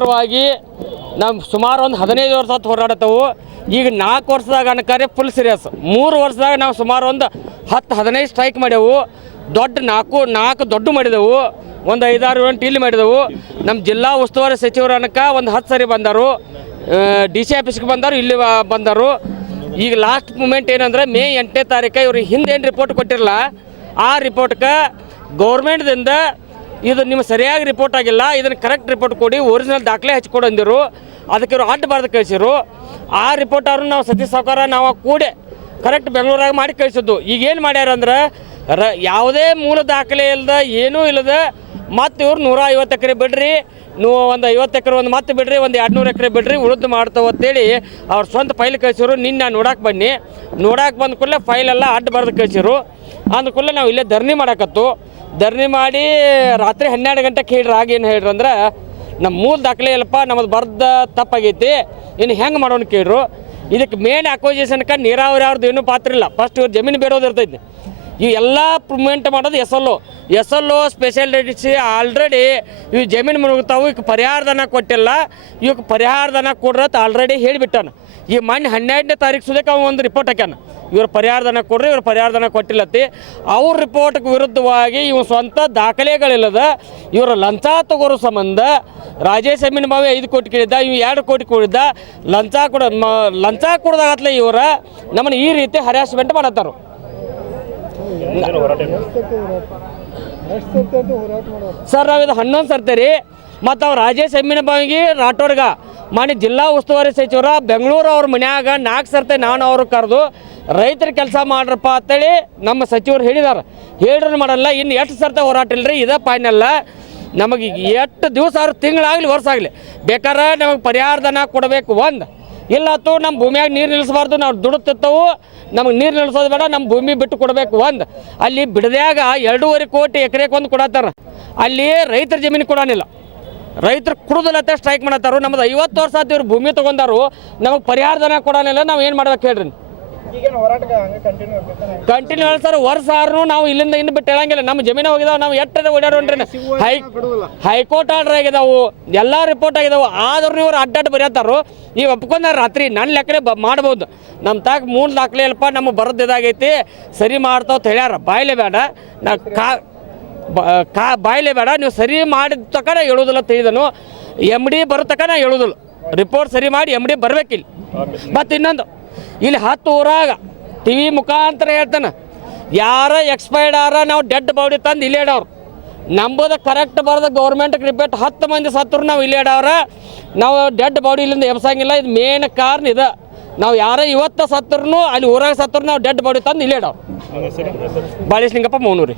ನಿರಂತರವಾಗಿ ನಾವು ಸುಮಾರು ಒಂದು 15 ವರ್ಷ ಹೋರಾಡತ್ತವು. ಈಗ 4 ವರ್ಷದಾಗ ಅನ್ಕಾರೆ ಫುಲ್ ಸೀರಿಯಸ್. 3 ವರ್ಷದಾಗ ನಾವು ಸುಮಾರು ಒಂದು 10-15 ಸ್ಟ್ರೈಕ್ ಮಾಡ್ಯಾವು. ದೊಡ್ಡ 4 ದೊಡ್ಡ ಮಾಡಿದೆವು. ಒಂದು 5-6 ಗಂಟೆ ಇಲ್ಲಿ ಮಾಡಿದೆವು. ನಮ್ಮ ಜಿಲ್ಲಾ ಉಸ್ತುವಾರಿ ಸಚಿವರು ಅನ್ಕ ಒಂದು 10 ಸರಿ ಬಂದರು. DC ಆಫೀಸ್ಗೆ ಬಂದರು, ಇಲ್ಲಿ ಬಂದರು. ಈಗ ಲಾಸ್ಟ್ ಮೂಮೆಂಟ್ ಏನಂದ್ರೆ ಮೇ 8ನೇ ತಾರೀಕು ಇವ್ರು ಹಿಂದೇನು ರಿಪೋರ್ಟ್ ಕೊಟ್ಟಿರಲ್ಲ, ಆ ರಿಪೋರ್ಟ್ಗೆ ಗೌರ್ಮೆಂಟ್ದಿಂದ ಇದು ನಿಮ್ಮ ಸರಿಯಾಗಿ ರಿಪೋರ್ಟ್ ಆಗಿಲ್ಲ, ಇದನ್ನು ಕರೆಕ್ಟ್ ರಿಪೋರ್ಟ್ ಕೊಡಿ, ಒರಿಜಿನಲ್ ದಾಖಲೆ ಹಚ್ಕೊಡು ಅಂದಿರು. ಅದಕ್ಕೆ ಇವರು ಅಡ್ಡ ಬರ್ದು ಕಳಿಸಿರು. ಆ ರಿಪೋರ್ಟ್ ಅವ್ರನ್ನ ನಾವು ಸತೀಶ್ ಸಾವ್ಕಾರ ನಾವು ಕೂಡೆ ಕರೆಕ್ಟ್ ಬೆಂಗಳೂರಾಗ ಮಾಡಿ ಕಳಿಸಿದ್ದು. ಈಗೇನು ಮಾಡ್ಯಾರಂದ್ರೆ ಯಾವುದೇ ಮೂಲ ದಾಖಲೆ ಇಲ್ಲದ ಏನೂ ಇಲ್ಲದ ಮತ್ತು ಇವ್ರು 150 ಎಕರೆ ಬಿಡ್ರಿ, ನೀವು ಒಂದು 50 ಎಕರೆ ಒಂದು ಮತ್ತೆ ಬಿಡ್ರಿ, ಒಂದು 200 ಎಕರೆ ಬಿಡ್ರಿ, ಉಳಿದು ಮಾಡ್ತಾವೆ ಅಂತೇಳಿ ಅವ್ರು ಸ್ವಂತ ಫೈಲ್ ಕಳಿಸಿರು. ನಿನ್ನೆ ನೋಡಕ್ಕೆ ಬನ್ನಿ, ನೋಡಕ್ಕೆ ಬಂದ ಕೂಡಲೇ ಫೈಲೆಲ್ಲ ಅಡ್ಡ ಬರ್ದು ಕಳಿಸಿರು. ಅಂದ ಕೂಡಲೇ ನಾವು ಇಲ್ಲೇ ಧರಣಿ ಮಾಡಕತ್ತು. ಧರಣಿ ಮಾಡಿ ರಾತ್ರಿ 12 ಗಂಟೆಗೆ ಹೇಳ್ರಿ. ಆಗೇನು ಹೇಳ್ರಿ ಅಂದ್ರೆ ನಮ್ಮ ಮೂಲ ದಾಖಲೆ ಇಲ್ಲಪ್ಪ, ನಮ್ಮದು ಬರ್ದ ತಪ್ಪಾಗೈತಿ, ಇನ್ನು ಹೆಂಗೆ ಮಾಡೋಣ ಕೇಳ್ರು. ಇದಕ್ಕೆ ಮೇನ್ ಅಕ್ವೈಸೇಷನ್ಗೆ ನೀರಾವರಿ ಅವ್ರದ್ದು ಏನೂ ಪಾತ್ರ ಇಲ್ಲ. ಫಸ್ಟ್ ಇವ್ರು ಜಮೀನು ಬೇಡೋದು ಇರ್ತೈತಿ. ಇವು ಎಲ್ಲ ಪ್ರೂವ್ಮೆಂಟ್ ಮಾಡೋದು SLO ಸ್ಪೆಷಲ್ ರೇಟಿಸಿ ಆಲ್ರೆಡಿ ಇವು ಜಮೀನು ಮುಳುಗ್ತಾವು. ಇವಕ್ಕೆ ಪರಿಹಾರಧನ ಕೊಟ್ಟಿಲ್ಲ, ಇವಕ್ಕೆ ಪರಿಹಾರಧನ ಕೊಡ್ರತ್ ಆಲ್ರೆಡಿ ಹೇಳಿಬಿಟ್ಟಾನ. ಈ ಮೊನ್ನೆ 12ನೇ ತಾರೀಕು ಸುದಕ್ಕೆ ಅವ ಒಂದು ರಿಪೋರ್ಟ್ ಹಾಕ್ಯಾನ, ಇವ್ರು ಪರಿಹಾರಧನ ಕೊಡ್ರಿ, ಇವ್ರು ಪರಿಹಾರಧನ ಕೊಟ್ಟಿಲ್ಲತ್ತಿ. ಅವ್ರ ರಿಪೋರ್ಟ್ಗೆ ವಿರುದ್ಧವಾಗಿ ಇವು ಸ್ವಂತ ದಾಖಲೆಗಳಿಲ್ಲದ ಇವರು ಲಂಚ ತಗೋರೋ ಸಂಬಂಧ ರಾಜೇಶ್ ಅಮೀನ್ ಬಾವಿ 5 ಕೋಟಿ ಕೇಳಿದ್ದ, ಇವು 2 ಕೋಟಿ ಕೊಡಿದ್ದ. ಲಂಚ ಕೊಡ್ದಾಗತ್ಲೆ ಇವರ ನಮ್ಮನ್ನು ಈ ರೀತಿ ಹರಾಸ್ಮೆಂಟ್ ಮಾಡತ್ತಾರ. ಸರ್ ನಾವಿದು 11 ಸರ್ತಿ ರೀ. ಮತ್ತು ಅವ್ರು ರಾಜೇಶ್ ಅಮೀನ್ ಬಾವಿಗೆ ರಾಠೋಡ್ಗ ಮಾನ್ಯ ಜಿಲ್ಲಾ ಉಸ್ತುವಾರಿ ಸಚಿವರ ಬೆಂಗಳೂರು ಅವ್ರ ಮನ್ಯಾಗ 4 ಸರ್ತಿ ನಾನು ಅವರು ಕರೆದು ರೈತರ ಕೆಲಸ ಮಾಡ್ರಪ್ಪ ಅಂತೇಳಿ ನಮ್ಮ ಸಚಿವರು ಹೇಳಿದಾರೆ. ಹೇಳ್ರೂ ಮಾಡಲ್ಲ. ಇನ್ನು ಎಷ್ಟು ಸರ್ತಿ ಹೋರಾಟ ಇಲ್ಲರಿ, ಇದೇ ಫೈನಲ್ಲ. ನಮಗೆ ಎಷ್ಟು ದಿವಸ ಆದ್ರೂ ತಿಂಗಳಾಗಲಿ ವರ್ಷ ಆಗಲಿ ಬೇಕಾದ್ರೆ ನಮಗೆ ಪರಿಹಾರಧನ ಕೊಡಬೇಕು. ಒಂದು ಇಲ್ಲತ್ತು ನಮ್ಮ ಭೂಮಿಯಾಗ ನೀರು ನಿಲ್ಲಿಸಬಾರ್ದು, ನಾವು ದುಡುತ್ತಿರ್ತವು, ನಮಗೆ ನೀರು ನಿಲ್ಲಿಸೋದು ಬೇಡ, ನಮ್ಮ ಭೂಮಿ ಬಿಟ್ಟು ಕೊಡಬೇಕು. ಒಂದು ಅಲ್ಲಿ ಬಿಡದ್ಯಾಗ 2.5 ಕೋಟಿ ಎಕರೆಗೆ ಒಂದು ಕೊಡತ್ತಾರ, ಅಲ್ಲಿ ರೈತರ ಜಮೀನು ಕೊಡೋನಿಲ್ಲ, ರೈತರು ಕುಡುದಿಲ್ಲತ್ತೆ ಸ್ಟ್ರೈಕ್ ಮಾಡತ್ತಾರು. ನಮ್ಮದು 50 ವರ್ಷ ಆಯ್ತು ಇವ್ರು ಭೂಮಿ ತೊಗೊಂಡಾರು, ನಮಗೆ ಪರಿಹಾರಧನ ಕೊಡೋನಿಲ್ಲ. ನಾವು ಏನು ಮಾಡ್ಬೇಕು ಹೇಳ್ರಿ? Continue sir. ವರ್ಷ ಆದ್ರೂ ನಾವು ಇಲ್ಲಿಂದ ಇನ್ನು ಬಿಟ್ಟು ಹೇಳಂಗಿಲ್ಲ. ನಮ್ಮ ಜಮೀನು ಹೋಗಿದಾವೆ, ನಾವು ಎಟ್ಟದ ಓಡಾಡೋಣ್ರಿ. ಹೈಕೋರ್ಟ್ ಆರ್ಡರ್ ಆಗಿದಾವು, ಎಲ್ಲ ರಿಪೋರ್ಟ್ ಆಗಿದಾವು. ಆದ್ರೂ ಇವ್ರು ಅಡ್ಡಾಡ್ ಬರೆಯತ್ತಾರು. ಈಗ ಒಪ್ಕೊಂಡಾರ ರಾತ್ರಿ ನನ್ನ ಲೆಕ್ಕಲೆ ಮಾಡ್ಬೋದು. ನಮ್ಮ ತಾಕ 3 ದಾಖಲೆ ಅಲ್ಪ ನಮಗೆ ಬರೋದು ಇದಾಗೈತಿ, ಸರಿ ಮಾಡ್ತಾವ ಹೇಳ್ಯಾರ. ಬಾಯ್ಲೆ ಬೇಡ, ನಾ ಬಾಯ್ಲೆ ಬೇಡ, ನೀವು ಸರಿ ಮಾಡಿದ ತಕ ನಾ ಹೇಳೋದಿಲ್ಲ ತಿಳಿದನು. MD ಬರೋ ತಕ ನಾ ಹೇಳೋದಿಲ್ಲ. ರಿಪೋರ್ಟ್ ಸರಿ ಮಾಡಿ MD ಬರ್ಬೇಕಿಲ್ಲ. ಮತ್ತು ಇನ್ನೊಂದು ಇಲ್ಲಿ 10 ಊರಾಗ TV ಮುಖಾಂತರ ಹೇಳ್ತಾನೆ, ಯಾರ ಎಕ್ಸ್ಪೈರ್ಡ್ ಆರ ನಾವು ಡೆಡ್ ಬಾಡಿ ತಂದು ಇಲ್ಲಿ ಇಡವ್ರು. ನಂಬೋದು ಕರೆಕ್ಟ್ ಬರೋದು ಗೌರ್ಮೆಂಟ್ಗೆ ರಿಪೇಟ್ 10 ಮಂದಿ ಸತ್ತರು ನಾವು ಇಲ್ಲಿ ಇಡವ್ರ. ನಾವು ಡೆಡ್ ಬಾಡಿ ಇಲ್ಲಿಂದ ಎಬ್ಸಂಗಿಲ್ಲ. ಇದು ಮೇನ್ ಕಾರಣ ಇದೆ. ನಾವು ಯಾರೋ ಇವತ್ತು ಸತ್ತರು ಅಲ್ಲಿ ಊರಾಗ ಸತ್ತರು ನಾವು ಡೆಡ್ ಬಾಡಿ ತಂದು ಇಲ್ಲಿ ಇಡವ್ರು. ಬಾಳೇಶ್ ಲಿಂಗಪ್ಪ, ಮೌನೂರಿ.